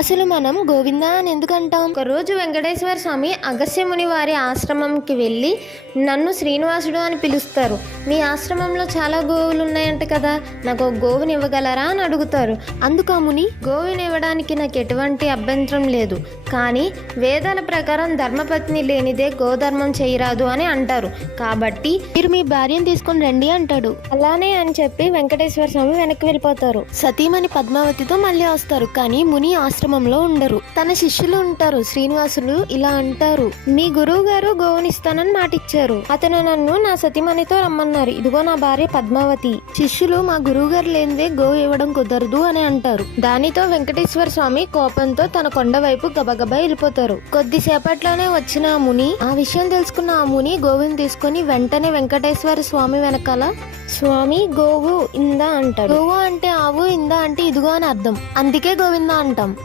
అసలు మనం గోవింద అని ఎందుకు అంటాం? ఒకరోజు వెంకటేశ్వర స్వామి అగస్త్యముని వారి ఆశ్రమంకి వెళ్ళి నన్ను శ్రీనివాసుడు అని పిలుస్తారు. మీ ఆశ్రమంలో చాలా గోవులు ఉన్నాయంట కదా, నాకు ఒక గోవుని ఇవ్వగలరా అని అడుగుతారు. అందుకు ఆ ముని, గోవుని ఇవ్వడానికి నాకు ఎటువంటి అభ్యంతరం లేదు, కానీ వేదాల ప్రకారం ధర్మపత్ని లేనిదే గోధర్మం చేయరాదు అని అంటారు, కాబట్టి మీరు మీ భార్యను తీసుకొని రండి అంటాడు. అలానే అని చెప్పి వెంకటేశ్వర స్వామి వెనక్కి వెళ్ళిపోతారు. సతీమణి పద్మావతితో మళ్ళీ వస్తారు, కానీ ముని ఆశ్రమంలో ఉండరు. తన శిష్యులు ఉంటారు. శ్రీనివాసులు ఇలా అంటారు, మీ గురువు గారు గోవునిస్తానని మాటిచ్చారు, అతను నన్ను నా సతీమణితో రమ్మన్నారు, ఇదిగో నా భార్య పద్మావతి. శిష్యులు మా గురువు గారు లేనిదే గోవు ఇవ్వడం కుదరదు అని అంటారు. దానితో వెంకటేశ్వర స్వామి కోపంతో తన కొండ వైపు గబగబా వెళ్ళిపోతారు. కొద్దిసేపట్లోనే వచ్చిన ఆ ముని, ఆ విషయం తెలుసుకున్న ఆ ముని గోవుని తీసుకొని వెంటనే వెంకటేశ్వర స్వామి వెనకాల, స్వామి గోవు ఇందా అంటాడు. గోవు అంటే ఆవు, ఇందా అంటే ఇదిగో అని అర్థం, అందుకే గోవింద అంటాం.